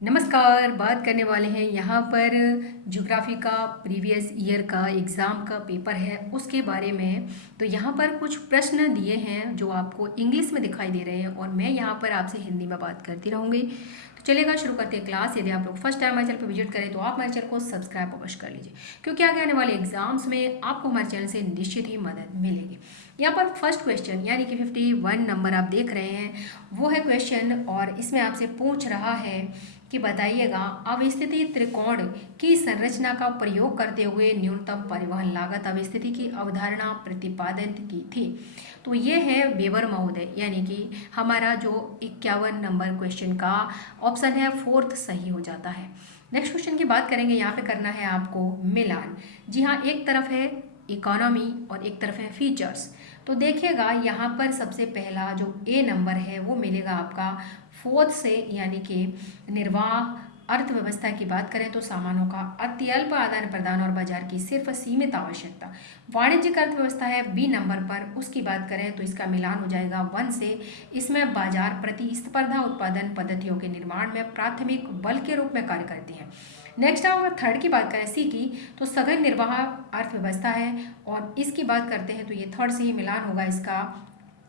नमस्कार। बात करने वाले हैं यहाँ पर ज्योग्राफी का प्रीवियस ईयर का एग्ज़ाम का पेपर है उसके बारे में। तो यहाँ पर कुछ प्रश्न दिए हैं जो आपको इंग्लिश में दिखाई दे रहे हैं और मैं यहाँ पर आपसे हिंदी में बात करती रहूँगी। तो चलेगा, शुरू करते हैं क्लास। यदि आप लोग फर्स्ट टाइम हमारे चैनल पर विजिट करें तो आप हमारे चैनल को सब्सक्राइब अवश्य कर लीजिए, क्योंकि आगे आने वाले एग्जाम्स में आपको हमारे चैनल से निश्चित ही मदद मिलेगी। यहाँ पर फर्स्ट क्वेश्चन यानी कि 51 नंबर आप देख रहे हैं, वो है क्वेश्चन और इसमें आपसे पूछ रहा है कि बताइएगा, अवस्थिति त्रिकोण की संरचना का प्रयोग करते हुए न्यूनतम परिवहन लागत अवस्थिति की अवधारणा प्रतिपादित की थी। तो ये है वेबर महोदय, यानी कि हमारा जो 51 नंबर क्वेश्चन का ऑप्शन है फोर्थ सही हो जाता है। नेक्स्ट क्वेश्चन की बात करेंगे। यहाँ पे करना है आपको मिलान। जी हाँ, एक तरफ है इकोनॉमी और एक तरफ है फीचर्स। तो देखिएगा, यहाँ पर सबसे पहला जो ए नंबर है वो मिलेगा आपका फोर्थ से, यानी कि निर्वाह अर्थव्यवस्था की बात करें तो सामानों का अत्यल्प आदान प्रदान और बाजार की सिर्फ सीमित आवश्यकता। वाणिज्यिक अर्थव्यवस्था है बी नंबर पर, उसकी बात करें तो इसका मिलान हो जाएगा 1 से। इसमें बाजार प्रतिस्पर्धा उत्पादन पद्धतियों के निर्माण में प्राथमिक बल के रूप में कार्य करती है। नेक्स्ट अगर थर्ड की बात करें सी की, तो सघन निर्वाह अर्थव्यवस्था है और इसकी बात करते हैं तो ये थर्ड से ही मिलान होगा इसका।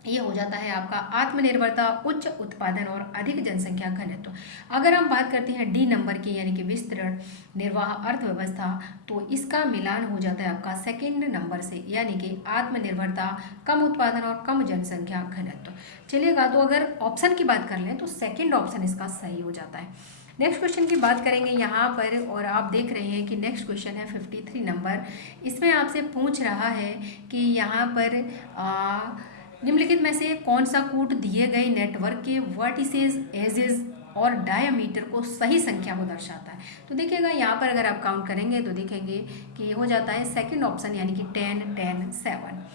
ये हो जाता है आपका आत्मनिर्भरता, उच्च उत्पादन और अधिक जनसंख्या घनत्व। अगर हम बात करते हैं डी नंबर की, यानी कि विस्तृत निर्वाह अर्थव्यवस्था, तो इसका मिलान हो जाता है आपका सेकंड नंबर से, यानी कि आत्मनिर्भरता, कम उत्पादन और कम जनसंख्या घनत्व। चलिएगा, तो अगर ऑप्शन की बात कर लें तो सेकंड ऑप्शन इसका सही हो जाता है। नेक्स्ट क्वेश्चन की बात करेंगे यहाँ पर, और आप देख रहे हैं कि नेक्स्ट क्वेश्चन है 53 नंबर। इसमें आपसे पूछ रहा है कि यहाँ पर निम्नलिखित में से कौन सा कूट दिए गए नेटवर्क के वर्टिसेस, एजेस और डायमीटर को सही संख्या को दर्शाता है। तो देखिएगा, यहाँ पर अगर आप काउंट करेंगे तो देखेंगे कि ये हो जाता है सेकंड ऑप्शन, यानी कि 10, 10, 7।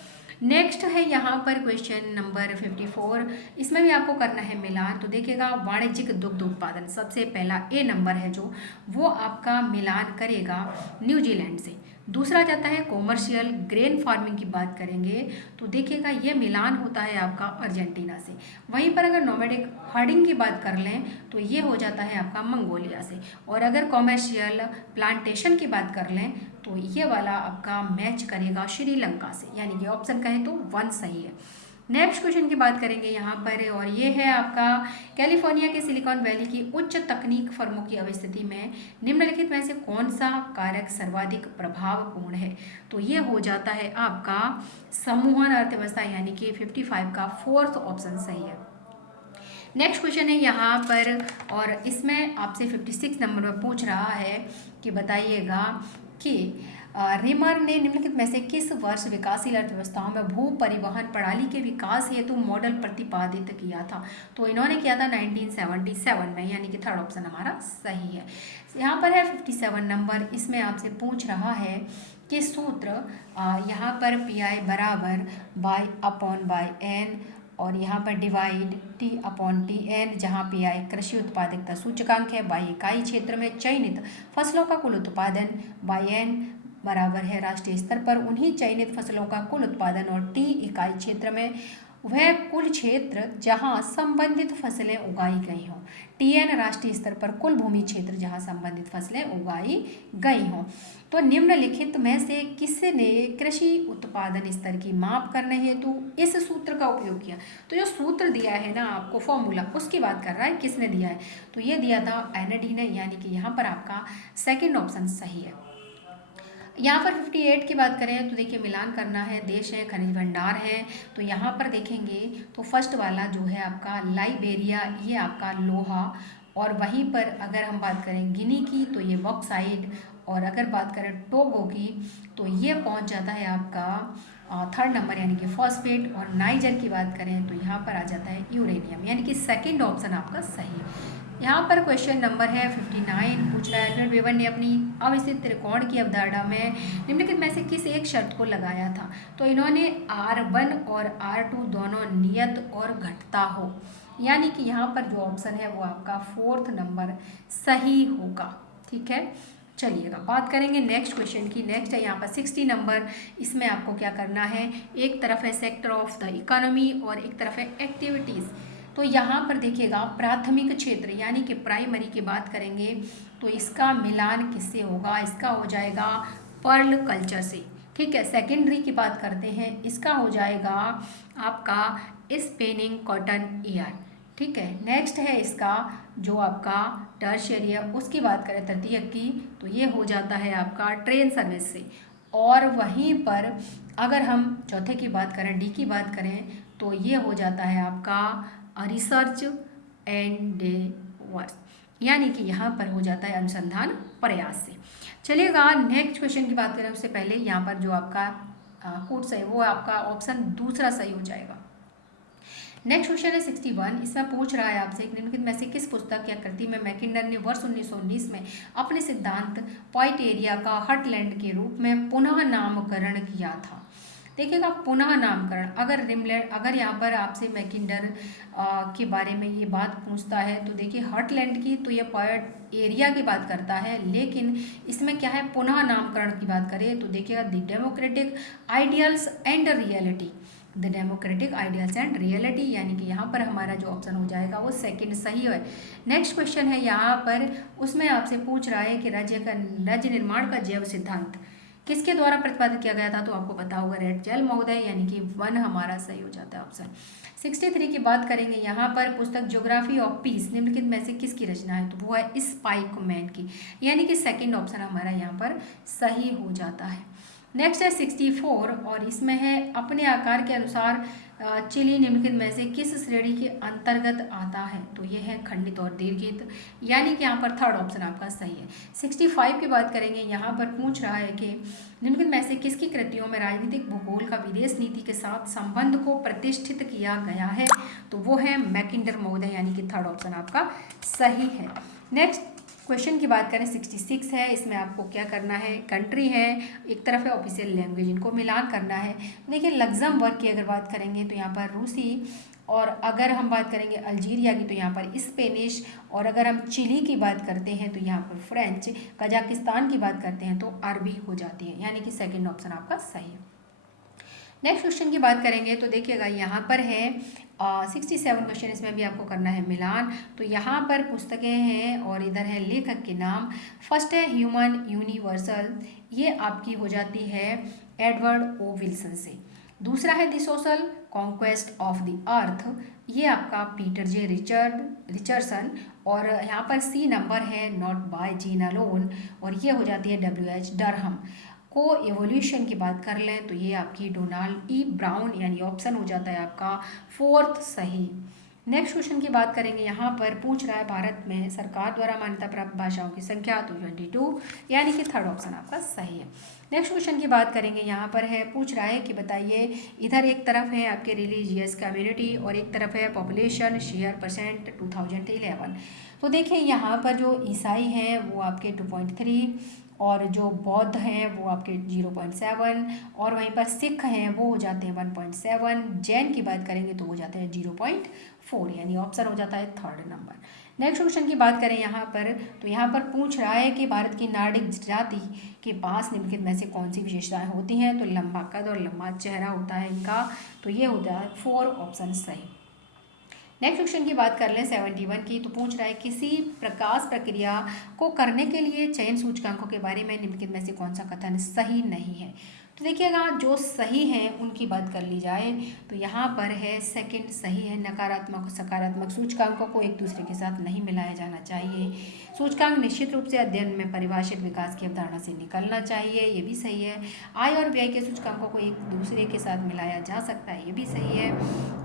नेक्स्ट है यहाँ पर क्वेश्चन नंबर 54। इसमें भी आपको करना है मिलान। तो देखिएगा, वाणिज्यिक दुग्ध उत्पादन सबसे पहला ए नंबर है जो, वो आपका मिलान करेगा न्यूजीलैंड से। दूसरा जाता है कॉमर्शियल ग्रेन फार्मिंग की बात करेंगे तो देखिएगा, ये मिलान होता है आपका अर्जेंटीना से। वहीं पर अगर नोमैडिक हर्डिंग की बात कर लें तो ये हो जाता है आपका मंगोलिया से। और अगर कॉमर्शियल प्लांटेशन की बात कर लें तो ये वाला आपका मैच करेगा श्रीलंका से, यानी कि ऑप्शन कहें तो 1 सही है। नेक्स्ट क्वेश्चन की बात करेंगे यहाँ पर, और ये है आपका कैलिफोर्निया के सिलिकॉन वैली की उच्च तकनीक फर्मों की अवस्थिति में निम्नलिखित में से कौन सा कारक सर्वाधिक प्रभावपूर्ण है। तो ये हो जाता है आपका समूहन अर्थव्यवस्था, यानी कि 55 का फोर्थ ऑप्शन सही है। नेक्स्ट क्वेश्चन है यहाँ पर, और इसमें आपसे 56 नंबर में पूछ रहा है कि बताइएगा कि रिमर ने निम्नलिखित में से किस वर्ष विकासशील अर्थव्यवस्थाओं में भू परिवहन प्रणाली के विकास हेतु मॉडल प्रतिपादित किया था। तो इन्होंने किया था 1977 में, यानी कि थर्ड ऑप्शन हमारा सही है। यहाँ पर है 57 नंबर। इसमें आपसे पूछ रहा है कि सूत्र यहाँ पर PI बराबर बाई अपॉन बाई एन, और यहाँ पर डिवाइड T/TN, जहाँ PI कृषि उत्पादकता सूचकांक है, बाई इकाई क्षेत्र में चयनित फसलों का कुल उत्पादन, बाई N बराबर है राष्ट्रीय स्तर पर उन्हीं चयनित फसलों का कुल उत्पादन, और T इकाई क्षेत्र में वह कुल क्षेत्र जहां संबंधित फसलें उगाई गई हों। TN राष्ट्रीय स्तर पर कुल भूमि क्षेत्र जहां संबंधित फसलें उगाई गई हों। तो निम्नलिखित में से किसने कृषि उत्पादन स्तर की माप करने हेतु इस सूत्र का उपयोग किया। तो जो सूत्र दिया है ना आपको, फॉर्मूला, उसकी बात कर रहा है, किसने दिया है। तो ये दिया था एनडी ने, यानी कि यहाँ पर आपका सेकेंड ऑप्शन सही है। यहाँ पर 58 की बात करें तो देखिए, मिलान करना है, देश है, खनिज भंडार है। तो यहाँ पर देखेंगे तो फर्स्ट वाला जो है आपका लाइबेरिया, ये आपका लोहा। और वहीं पर अगर हम बात करें गिनी की तो ये बॉक्साइड, और अगर बात करें टोगो की तो ये पहुँच जाता है आपका थर्ड नंबर, यानी कि फॉस्फेट। और नाइजर की बात करें तो यहाँ पर आ जाता है यूरेनियम, यानी कि सेकेंड ऑप्शन आपका सही है। यहाँ पर क्वेश्चन नंबर है 59। पूछ रहा है एल्फ्रेड वेबर ने अपनी अवस्थित त्रिकोण की अवधारणा में निम्नलिखित में से किस एक शर्त को लगाया था। तो इन्होंने R1 और R2 दोनों नियत और घटता हो, यानी कि यहाँ पर जो ऑप्शन है वो आपका फोर्थ नंबर सही होगा। ठीक है, चलिएगा बात करेंगे नेक्स्ट क्वेश्चन की। नेक्स्ट है यहाँ पर 60 नंबर। इसमें आपको क्या करना है, एक तरफ है सेक्टर ऑफ द इकोनॉमी और एक तरफ है एक्टिविटीज़। तो यहाँ पर देखिएगा प्राथमिक क्षेत्र यानी कि प्राइमरी की बात करेंगे तो इसका मिलान किससे होगा, इसका हो जाएगा पर्ल कल्चर से। ठीक है, सेकेंडरी की बात करते हैं, इसका हो जाएगा आपका स्पिनिंग कॉटन ईयर। ठीक है, नेक्स्ट है इसका जो आपका टर्शियरी है उसकी बात करें तृतीयक की, तो ये हो जाता है आपका ट्रेन सर्विस से। और वहीं पर अगर हम चौथे की बात करें, डी की बात करें, तो ये हो जाता है आपका रिसर्च एंडेवर्स, यानी कि यहाँ पर हो जाता है अनुसंधान प्रयास से। चलिएगा नेक्स्ट क्वेश्चन की बात करें उससे पहले यहाँ पर जो आपका कोट्स है वो आपका ऑप्शन दूसरा सही हो जाएगा। नेक्स्ट क्वेश्चन है 61। इसमें पूछ रहा है आपसे निम्नलिखित में से किस पुस्तक या कृति में मैकिंडर ने वर्ष 1919 में अपने सिद्धांत पॉइंट एरिया का हटलैंड के रूप में पुनः नामकरण किया था। देखिएगा पुनः नामकरण, अगर यहाँ पर आपसे मैकिंडर के बारे में ये बात पूछता है तो देखिए हटलैंड की तो ये पॉइंट एरिया की बात करता है, लेकिन इसमें क्या है पुनः नामकरण की बात करें तो देखिएगा the democratic ideals and reality, the democratic ideals and reality, यानी कि यहाँ पर हमारा जो ऑप्शन हो जाएगा वो सेकंड सही है। नेक्स्ट क्वेश्चन है यहाँ पर, उसमें आपसे पूछ रहा है कि राज्य निर्माण का जैव सिद्धांत किसके द्वारा प्रतिपादित किया गया था, तो आपको पता होगा रेटजेल महोदय, यानी कि 1 हमारा सही हो जाता है ऑप्शन। 63 की बात करेंगे यहाँ पर, पुस्तक ज्योग्राफी ऑफ पीस निम्नलिखित में से किसकी रचना है, तो वो है स्पाइकमैन की, यानी कि सेकंड ऑप्शन हमारा यहाँ पर सही हो जाता है। नेक्स्ट है 64 और इसमें है अपने आकार के अनुसार चिली निम्नलिखित में से किस श्रेणी के अंतर्गत आता है, तो ये है खंडित और दीर्घित, यानी कि यहाँ पर थर्ड ऑप्शन आपका सही है। 65 की बात करेंगे, यहाँ पर पूछ रहा है कि निम्नलिखित में से किसकी कृतियों में राजनीतिक भूगोल का विदेश नीति के साथ संबंध को प्रतिष्ठित किया गया है, तो वो है मैकिंडर महोदय, यानी कि थर्ड ऑप्शन आपका सही है। नेक्स्ट क्वेश्चन की बात करें 66 है, इसमें आपको क्या करना है, कंट्री है एक तरफ है ऑफिशियल लैंग्वेज, इनको मिलान करना है। देखिए लग्जमबर्ग की अगर बात करेंगे तो यहाँ पर रूसी, और अगर हम बात करेंगे अल्जीरिया की तो यहाँ पर स्पेनिश, और अगर हम चिली की बात करते हैं तो यहाँ पर फ्रेंच, कजाकिस्तान की बात करते हैं तो अरबी हो जाती है, यानी कि सेकेंड ऑप्शन आपका सही है। नेक्स्ट क्वेश्चन की बात करेंगे तो देखिएगा यहाँ पर है 67 क्वेश्चन, इसमें भी आपको करना है मिलान। तो यहाँ पर पुस्तकें हैं और इधर है लेखक के नाम। फर्स्ट है ह्यूमन यूनिवर्सल, ये आपकी हो जाती है एडवर्ड ओ विल्सन से। दूसरा है the social conquest of the earth, ये आपका पीटर जे रिचर्डसन, और यहाँ पर सी नंबर है नॉट बाय जीन अलोन, और ये हो जाती है WH डरहम। को एवोल्यूशन की बात कर लें तो ये आपकी डोनाल्ड ई ब्राउन, यानी ऑप्शन हो जाता है आपका फोर्थ सही। नेक्स्ट क्वेश्चन की बात करेंगे, यहाँ पर पूछ रहा है भारत में सरकार द्वारा मान्यता प्राप्त भाषाओं की संख्या, तो 22, यानी कि थर्ड ऑप्शन आपका सही है। नेक्स्ट क्वेश्चन की बात करेंगे, यहाँ पर है पूछ रहा है कि बताइए इधर एक तरफ है आपके रिलीजियस कम्युनिटी और एक तरफ है पॉपुलेशन शेयर परसेंट 2011। तो देखिए यहाँ पर जो ईसाई हैं वो आपके 2.3, और जो बौद्ध हैं वो आपके 0.7, और वहीं पर सिख हैं वो हो जाते हैं 1.7, जैन की बात करेंगे तो हो जाते हैं 0.4, यानी ऑप्शन हो जाता है थर्ड नंबर। नेक्स्ट क्वेश्चन की बात करें यहाँ पर, तो यहाँ पर पूछ रहा है कि भारत की नार्डिक जाति के पास निम्नलिखित में से कौन सी विशेषताएं होती हैं, तो लंबा कद और लंबा चेहरा होता है इनका, तो ये होता है 4 ऑप्शन सही। नेक्स्ट क्वेश्चन की बात कर लें 71 की, तो पूछ रहा है किसी प्रकाश प्रक्रिया को करने के लिए चयन सूचकांकों के बारे में निम्नलिखित में से कौन सा कथन सही नहीं है। तो देखिएगा जो सही हैं उनकी बात कर ली जाए तो यहाँ पर है सेकंड सही है, नकारात्मक सकारात्मक सूचकांकों को एक दूसरे के साथ नहीं मिलाया जाना चाहिए। सूचकांक निश्चित रूप से अध्ययन में परिभाषित विकास की अवधारणा से निकलना चाहिए, ये भी सही है। आय और व्यय के सूचकांकों को एक दूसरे के साथ मिलाया जा सकता है, ये भी सही है।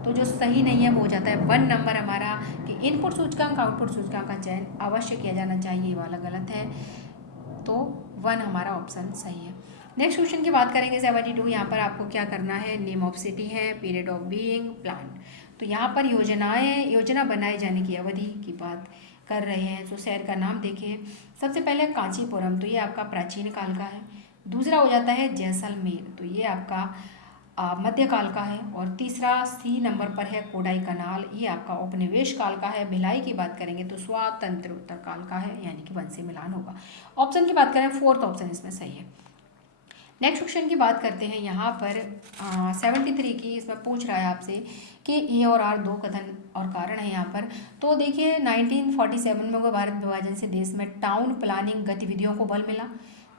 तो जो सही नहीं है वो हो जाता है 1 नंबर हमारा, कि इनपुट सूचकांक आउटपुट सूचकांक का चयन अवश्य किया जाना चाहिए, ये वाला गलत है, तो 1 हमारा ऑप्शन सही है। नेक्स्ट क्वेश्चन की बात करेंगे 72, यहाँ पर आपको क्या करना है, नेम ऑफ सिटी है, पीरियड ऑफ बीइंग, प्लान। तो यहाँ पर योजना बनाए जाने की अवधि की बात कर रहे हैं, तो शहर का नाम देखिए। सबसे पहले कांचीपुरम, तो ये आपका प्राचीन काल का है। दूसरा हो जाता है जैसलमेर, तो ये आपका मध्यकाल का है। और तीसरा सी नंबर पर है कोडाई कनाल, ये आपका उपनिवेश काल का है। भिलाई की बात करेंगे तो स्वातंत्रोत्तर काल का है, यानी कि 1 से मिलान होगा। ऑप्शन की बात करें 4th ऑप्शन इसमें सही है। नेक्स्ट क्वेश्चन की बात करते हैं यहाँ पर 73 की। इसमें पूछ रहा है आपसे कि ए और आर दो कथन और कारण है यहाँ पर। तो देखिए 1947 में हुए भारत विभाजन से देश में टाउन प्लानिंग गतिविधियों को बल मिला।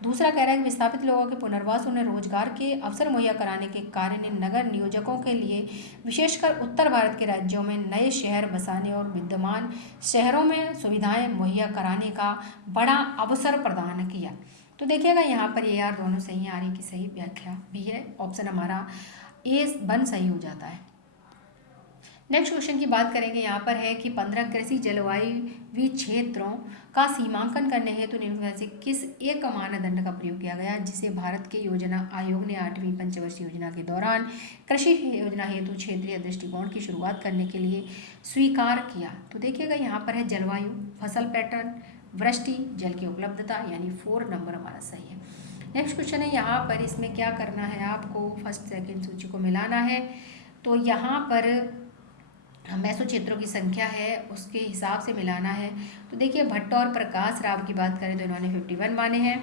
दूसरा कह रहा है कि विस्थापित लोगों के पुनर्वास उन्हें रोजगार के अवसर मुहैया कराने के कारण इन नगर नियोजकों के लिए विशेषकर उत्तर भारत के राज्यों में नए शहर बसाने और विद्यमान शहरों में सुविधाएं मुहैया कराने का बड़ा अवसर प्रदान किया। तो देखिएगा यहाँ पर ये आर दोनों सही हैं, आर की सही व्याख्या भी है। ऑप्शन हमारा ए वन सही हो जाता है। नेक्स्ट क्वेश्चन की बात करेंगे यहाँ पर है कि 15 कृषि जलवायु क्षेत्रों का सीमांकन करने हेतु निम्न में से किस एक मानदंड का प्रयोग किया गया, जिसे भारत के योजना आयोग ने 8वीं पंचवर्षीय योजना के दौरान कृषि योजना हेतु क्षेत्रीय दृष्टिकोण की शुरुआत करने के लिए स्वीकार किया। तो देखिएगा यहाँ पर है जलवायु, फसल पैटर्न, वृष्टि, जल की उपलब्धता, यानी 4 नंबर हमारा सही है। नेक्स्ट क्वेश्चन है यहाँ पर, इसमें क्या करना है आपको, फर्स्ट सेकंड सूची को मिलाना है। तो यहाँ पर मैसो क्षेत्रों की संख्या है उसके हिसाब से मिलाना है। तो देखिए भट्ट और प्रकाश राव की बात करें तो इन्होंने 51 माने हैं।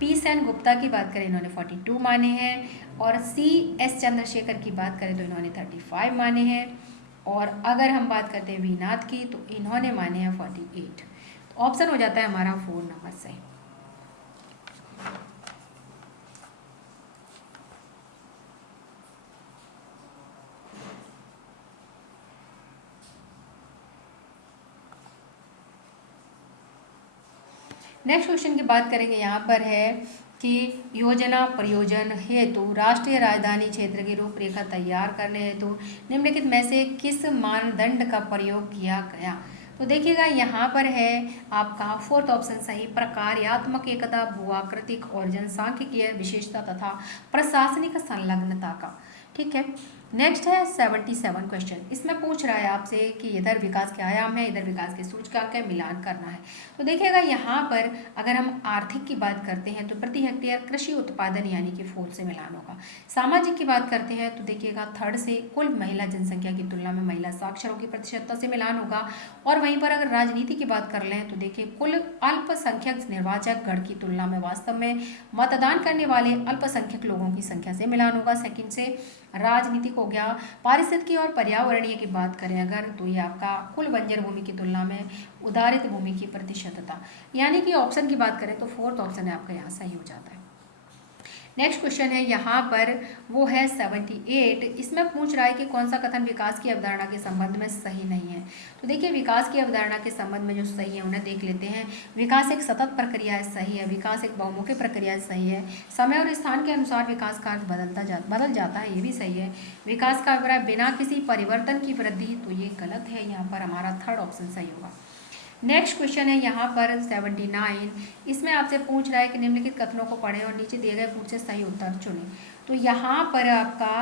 पी सेन गुप्ता की बात करें इन्होंने 42 माने हैं। और सी एस चंद्रशेखर की बात करें तो इन्होंने 35 माने हैं। और अगर हम बात करते हैं वी नाथ की तो इन्होंने माने हैं 48। तो ऑप्शन हो जाता है हमारा 4 नंबर सही। नेक्स्ट क्वेश्चन की बात करेंगे यहाँ पर है कि योजना प्रयोजन हेतु राष्ट्रीय राजधानी क्षेत्र की रूपरेखा तैयार करने हेतु निम्नलिखित में से किस मानदंड का प्रयोग किया गया। तो देखिएगा यहाँ पर है आपका फोर्थ ऑप्शन सही, प्रकार्यात्मक एकता, भूआकृतिक और जनसांख्यिकीय विशेषता तथा प्रशासनिक संलग्नता का। ठीक है। नेक्स्ट है 77 क्वेश्चन। इसमें पूछ रहा है आपसे कि इधर विकास के आयाम है, इधर विकास के सूचकांक है, मिलान करना है। तो देखिएगा यहाँ पर अगर हम आर्थिक की बात करते हैं तो प्रति हेक्टेयर कृषि उत्पादन यानी कि 4 से मिलान होगा। सामाजिक की बात करते हैं तो देखिएगा 3rd से कुल महिला जनसंख्या की तुलना में महिला साक्षरों की प्रतिशतता से मिलान होगा। और वहीं पर अगर राजनीति की बात कर लें तो देखिए कुल अल्पसंख्यक निर्वाचक गण की तुलना में वास्तव में मतदान करने वाले अल्पसंख्यक लोगों की संख्या से मिलान होगा। सेकंड से राजनीतिक हो गया। पारिस्थितिकी और पर्यावरणीय की बात करें अगर तो ये आपका कुल बंजर भूमि की तुलना में उदारित भूमि की प्रतिशतता, यानी कि ऑप्शन की बात करें तो 4th ऑप्शन है आपका यहाँ सही हो जाता है। नेक्स्ट क्वेश्चन है यहाँ पर वो है 78। इसमें पूछ रहा है कि कौन सा कथन विकास की अवधारणा के संबंध में सही नहीं है। तो देखिए विकास की अवधारणा के संबंध में जो सही है उन्हें देख लेते हैं। विकास एक सतत प्रक्रिया है, सही है। विकास एक बहुमुखी प्रक्रिया है, सही है। समय और स्थान के अनुसार विकास का अर्थ बदल जाता है, ये भी सही है। विकास का अभिप्राय बिना किसी परिवर्तन की वृद्धि, तो ये गलत है। यहाँ पर हमारा 3rd ऑप्शन सही होगा। नेक्स्ट क्वेश्चन है यहाँ पर 79। इसमें आपसे पूछ रहा है कि निम्नलिखित कथनों को पढ़ें और नीचे दिए गए कूट से सही उत्तर चुनें। तो यहाँ पर आपका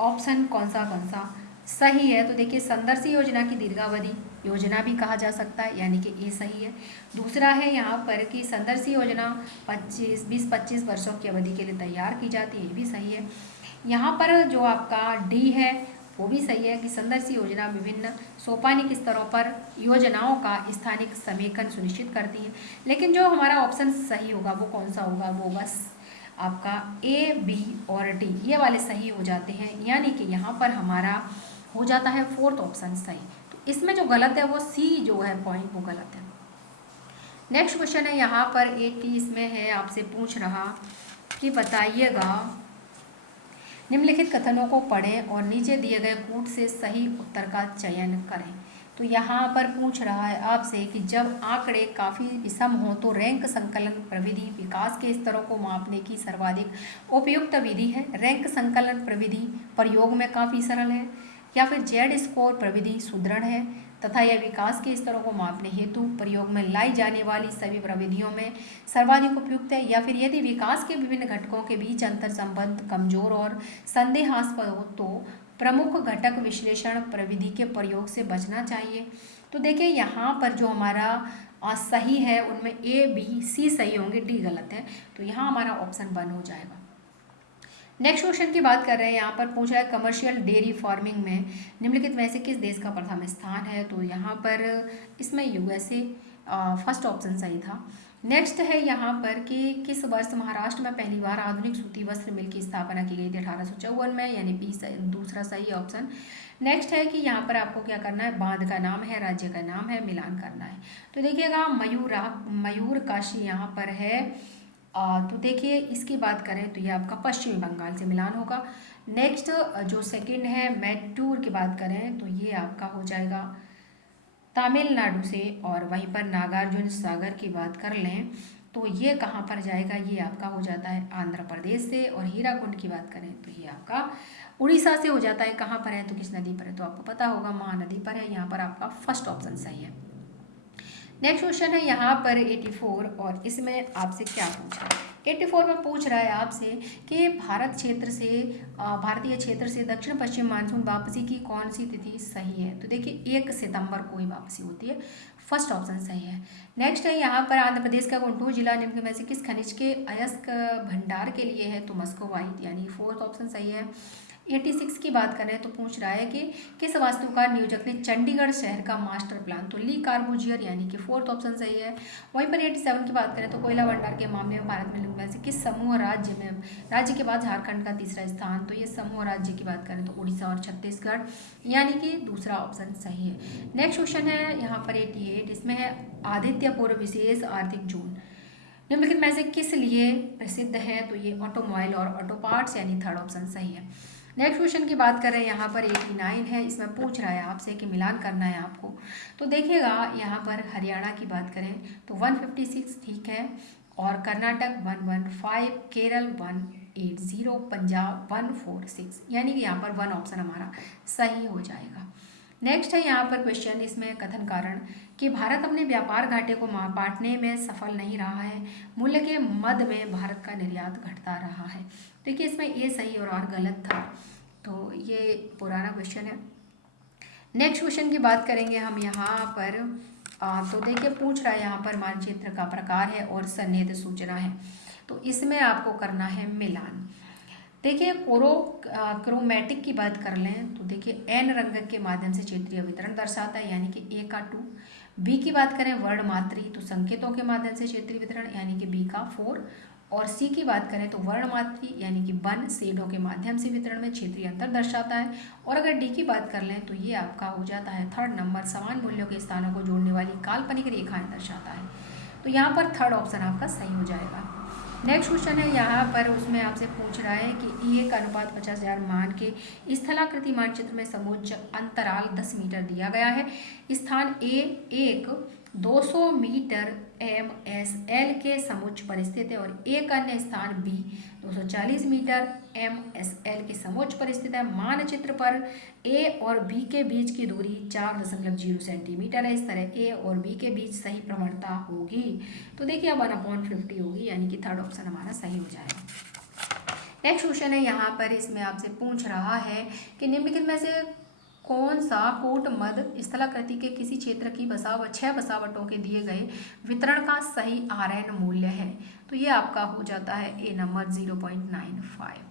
ऑप्शन कौन सा सही है। तो देखिए संदर्शी योजना की दीर्घावधि योजना भी कहा जा सकता है, यानी कि ये सही है। दूसरा है यहाँ पर कि संदर्शी योजना 20-25 वर्षों की अवधि के लिए तैयार की जाती है, ये भी सही है। यहाँ पर जो आपका डी है वो भी सही है कि संदर्शी योजना विभिन्न सोपानिक स्तरों पर योजनाओं का स्थानिक समेकन सुनिश्चित करती है। लेकिन जो हमारा ऑप्शन सही होगा वो कौन सा होगा, वो बस आपका ए, बी और डी ये वाले सही हो जाते हैं, यानी कि यहाँ पर हमारा हो जाता है 4th ऑप्शन सही। तो इसमें जो गलत है वो सी जो है पॉइंट वो गलत है। नेक्स्ट क्वेश्चन है यहाँ पर 80। इसमें है आपसे पूछ रहा कि बताइएगा निम्नलिखित कथनों को पढ़ें और नीचे दिए गए कूट से सही उत्तर का चयन करें। तो यहाँ पर पूछ रहा है आपसे कि जब आंकड़े काफ़ी विषम हो तो रैंक संकलन प्रविधि विकास के स्तरों को मापने की सर्वाधिक उपयुक्त विधि है। रैंक संकलन प्रविधि प्रयोग में काफ़ी सरल है, या फिर जेड स्कोर प्रविधि सुदृढ़ है तथा यह विकास के स्तरों को मापने हेतु प्रयोग में लाई जाने वाली सभी प्रविधियों में सर्वाधिक उपयुक्त है, या फिर यदि विकास के विभिन्न घटकों के बीच अंतर संबंध कमजोर और संदेहास्पद हो तो प्रमुख घटक विश्लेषण प्रविधि के प्रयोग से बचना चाहिए। तो देखिए यहाँ पर जो हमारा सही है उनमें ए, बी, सी सही होंगे, डी गलत है। तो यहाँ हमारा ऑप्शन 1 हो जाएगा। नेक्स्ट क्वेश्चन की बात कर रहे हैं। यहाँ पर पूछ रहा है कमर्शियल डेयरी फार्मिंग में निम्नलिखित में से किस देश का प्रथम स्थान है। तो यहाँ पर इसमें यूएसए फर्स्ट ऑप्शन सही था। नेक्स्ट है यहाँ पर कि किस वर्ष महाराष्ट्र में पहली बार आधुनिक सूती वस्त्र मिल की स्थापना की गई थी? 1854 में, यानी बी दूसरा सही ऑप्शन। नेक्स्ट है कि यहाँ पर आपको क्या करना है, बांध का नाम है, राज्य का नाम है, मिलान करना है। तो देखिएगा मयूर काशी यहाँ पर है। तो देखिए इसकी बात करें तो ये आपका पश्चिमी बंगाल से मिलान होगा। नेक्स्ट जो सेकंड है मैटूर की बात करें तो ये आपका हो जाएगा तमिलनाडु से। और वहीं पर नागार्जुन सागर की बात कर लें तो ये कहाँ पर जाएगा, ये आपका हो जाता है आंध्र प्रदेश से। और हीराकुंड की बात करें तो ये आपका उड़ीसा से हो जाता है। कहाँ पर है तो किस नदी पर है, तो आपको पता होगा महानदी पर है। यहाँ पर आपका फर्स्ट ऑप्शन सही है। नेक्स्ट क्वेश्चन है यहाँ पर 84 और इसमें आपसे क्या पूछा है। 84 में पूछ रहा है आपसे कि भारतीय क्षेत्र से दक्षिण पश्चिम मानसून वापसी की कौन सी तिथि सही है? तो देखिए 1 सितंबर को ही वापसी होती है, फर्स्ट ऑप्शन सही है। नेक्स्ट है यहाँ पर आंध्र प्रदेश का गुंटूर जिला निम्न में से किस खनिज के अयस्क भंडार के लिए है? तो मस्कोवाइट, यानी फोर्थ ऑप्शन सही है। 86 की बात करें तो पूछ रहा है कि किस वास्तुकार नियोजक ने चंडीगढ़ शहर का मास्टर प्लान? तो ली कार्बूजियर, यानी कि फोर्थ ऑप्शन सही है। वहीं पर 87 की बात करें तो कोयला भंडार के मामले में भारत में निम्न में से किस समूह राज्य के बाद झारखंड का तीसरा स्थान? तो ये समूह राज्य की बात करें तो उड़ीसा और छत्तीसगढ़, यानी कि दूसरा ऑप्शन सही है। नेक्स्ट क्वेश्चन है यहाँ पर 88, इसमें है आदित्य पूर्व विशेष आर्थिक जोन निम्नलिखित में से किस लिए प्रसिद्ध है? तो ये ऑटोमोबाइल और ऑटो पार्ट्स, यानी थर्ड ऑप्शन सही है। नेक्स्ट क्वेश्चन की बात करें यहाँ पर 89 है, इसमें पूछ रहा है आपसे कि मिलान करना है आपको। तो देखिएगा यहाँ पर हरियाणा की बात करें तो 156 ठीक है, और कर्नाटक 115, केरल 180, पंजाब 146, यानी कि यहाँ पर 1 ऑप्शन हमारा सही हो जाएगा। नेक्स्ट है यहाँ पर क्वेश्चन, इसमें कथन कारण कि भारत अपने व्यापार घाटे को बांटने में सफल नहीं रहा है, मूल्य के मद में भारत का निर्यात घटता रहा है। देखिए इसमें ये सही और गलत था, तो ये पुराना क्वेश्चन है। नेक्स्ट क्वेश्चन की बात करेंगे हम यहाँ पर। तो देखिए पूछ रहा है यहाँ पर मानचित्र का प्रकार है और सन्निहित सूचना है, तो इसमें आपको करना है मिलान। देखिए क्रोमैटिक की बात कर लें तो देखिए एन रंग के माध्यम से क्षेत्रीय वितरण दर्शाता है, यानी कि ए का 2। बी की बात करें वर्णमात्री तो संकेतों के माध्यम से क्षेत्रीय वितरण, यानी कि बी का 4। और सी की बात करें तो वर्णमात्री, यानी कि 1 शेडों के माध्यम से वितरण में क्षेत्रीय अंतर दर्शाता है। और अगर डी की बात कर लें तो ये आपका हो जाता है थर्ड नंबर, समान मूल्यों के स्थानों को जोड़ने वाली काल्पनिक रेखाएं दर्शाता है। तो यहाँ पर थर्ड ऑप्शन आपका सही हो जाएगा। नेक्स्ट क्वेश्चन है यहाँ पर, उसमें आपसे पूछ रहा है कि E का अनुपात 50,000 मान के स्थलाकृति मानचित्र में समोच्च अंतराल 10 मीटर दिया गया है। स्थान ए एक 200 मीटर MSL के समुच्च पर स्थित है और एक अन्य स्थान बी 240 मीटर MSL के समुच्च पर स्थित है। मानचित्र पर ए और बी के बीच की दूरी 4.0 सेंटीमीटर है। इस तरह ए और बी के बीच सही प्रवणता होगी। तो देखिए अब 1/50 होगी, यानी कि थर्ड ऑप्शन हमारा सही हो जाएगा। नेक्स्ट क्वेश्चन है यहाँ पर, इसमें आपसे पूछ रहा है कि निम्नलिखित में से कौन सा कूट मद स्थलाकृति के किसी क्षेत्र की 6 बसावटों के दिए गए वितरण का सही RN मूल्य है? तो ये आपका हो जाता है ए नंबर 0.95।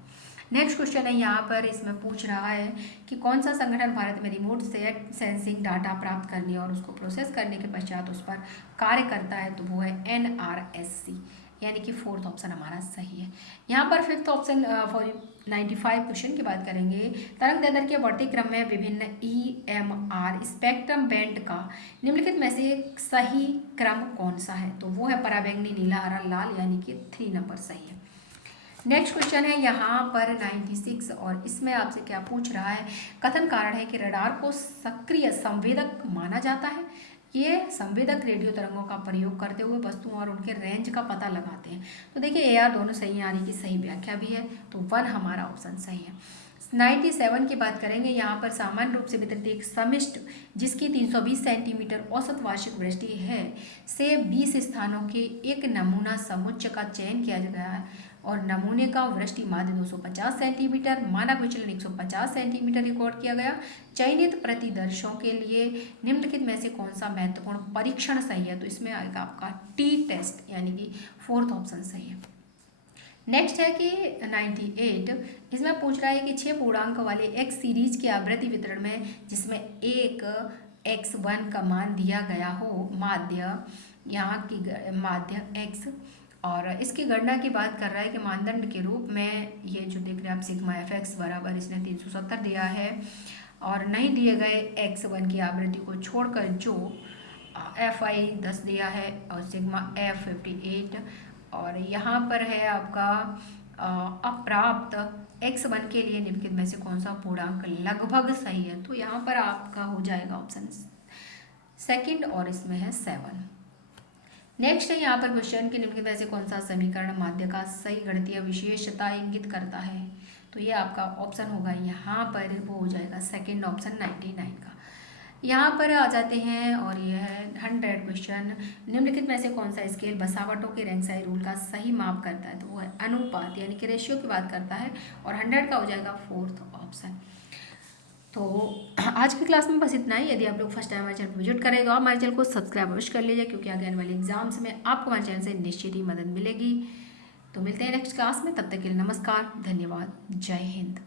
नेक्स्ट क्वेश्चन है यहाँ पर, इसमें पूछ रहा है कि कौन सा संगठन भारत में रिमोट सेंसिंग डाटा प्राप्त करने और उसको प्रोसेस करने के पश्चात उस पर कार्य करता है? तो वो है NRSC, यानी कि फोर्थ ऑप्शन हमारा सही है। यहाँ पर फिफ्थ ऑप्शन फॉर 95 क्वेश्चन की बात करेंगे। तरंग दैर्ध्य के बढ़ते क्रम में विभिन्न EMR स्पेक्ट्रम बैंड का निम्नलिखित में से सही क्रम कौन सा है? तो वो है पराबैंगनी, नीला, हरा, लाल, यानी कि 3 नंबर सही है। नेक्स्ट क्वेश्चन है यहाँ पर 96 और इसमें आपसे क्या पूछ रहा है, कथन कारण है कि रडार को सक्रिय संवेदक माना जाता है। ये संवेदक रेडियो तरंगों का प्रयोग करते हुए वस्तुओं और उनके रेंज का पता लगाते हैं। तो देखिए AR दोनों सही है, यानी कि सही व्याख्या भी है, तो 1 हमारा ऑप्शन सही है। 97 की बात करेंगे। यहाँ पर सामान्य रूप से वितरित एक समिष्ट जिसकी 320 सेंटीमीटर औसत वार्षिक वृष्टि है से 20 स्थानों के एक नमूना समुच्च का चयन किया गया है और नमूने का वृष्टि माध्य 250 सेंटीमीटर, मानक विचलन 150 सेंटीमीटर रिकॉर्ड किया गया। चयनित प्रतिदर्शों के लिए निम्नलिखित में से कौन सा महत्वपूर्ण परीक्षण सही है? तो इसमें आएगा आपका T टेस्ट, यानी कि फोर्थ ऑप्शन सही है। नेक्स्ट है कि 98, इसमें पूछ रहा है कि 6 पूर्णांक वाले X सीरीज के आवृत्ति वितरण में जिसमें एक X1 का मान दिया गया हो, माध्य यहाँ की माध्य x, और इसकी गणना की बात कर रहा है कि मानदंड के रूप में ये जो देख रहे हैं आप सिग्मा एफ एक्स बराबर इसने 370 दिया है, और नहीं दिए गए x1 की आवृत्ति को छोड़कर जो एफ आई 10 दिया है और सिग्मा एफ 58, और यहाँ पर है आपका अप्राप्त x1 के लिए निम्नलिखित में से कौन सा पूर्णांक लगभग सही है। तो यहाँ पर आपका हो जाएगा ऑप्शन सेकंड, और इसमें है 7। नेक्स्ट है यहाँ पर क्वेश्चन कि निम्नलिखित में से कौन सा समीकरण माध्य का सही गणितीय विशेषता इंगित करता है। तो ये आपका ऑप्शन होगा यहाँ पर, वो हो जाएगा सेकंड ऑप्शन 99 का। यहाँ पर आ जाते हैं और यह है 100 क्वेश्चन, निम्नलिखित में से कौन सा स्केल बसावटों के रैंकसाई रूल का सही माप करता है। तो वो है अनुपात यानी कि रेशियो की बात करता है, और 100 का हो जाएगा फोर्थ ऑप्शन। तो आज की क्लास में बस इतना ही। यदि आप लोग फर्स्ट टाइम हमारे चैनल को विजिट करें तो आप हमारे चैनल को सब्सक्राइब अवश्य कर लीजिए, क्योंकि आगे आने वाले एग्जाम्स में आपको हमारे चैनल से निश्चित ही मदद मिलेगी। तो मिलते हैं नेक्स्ट क्लास में, तब तक के लिए नमस्कार, धन्यवाद, जय हिंद।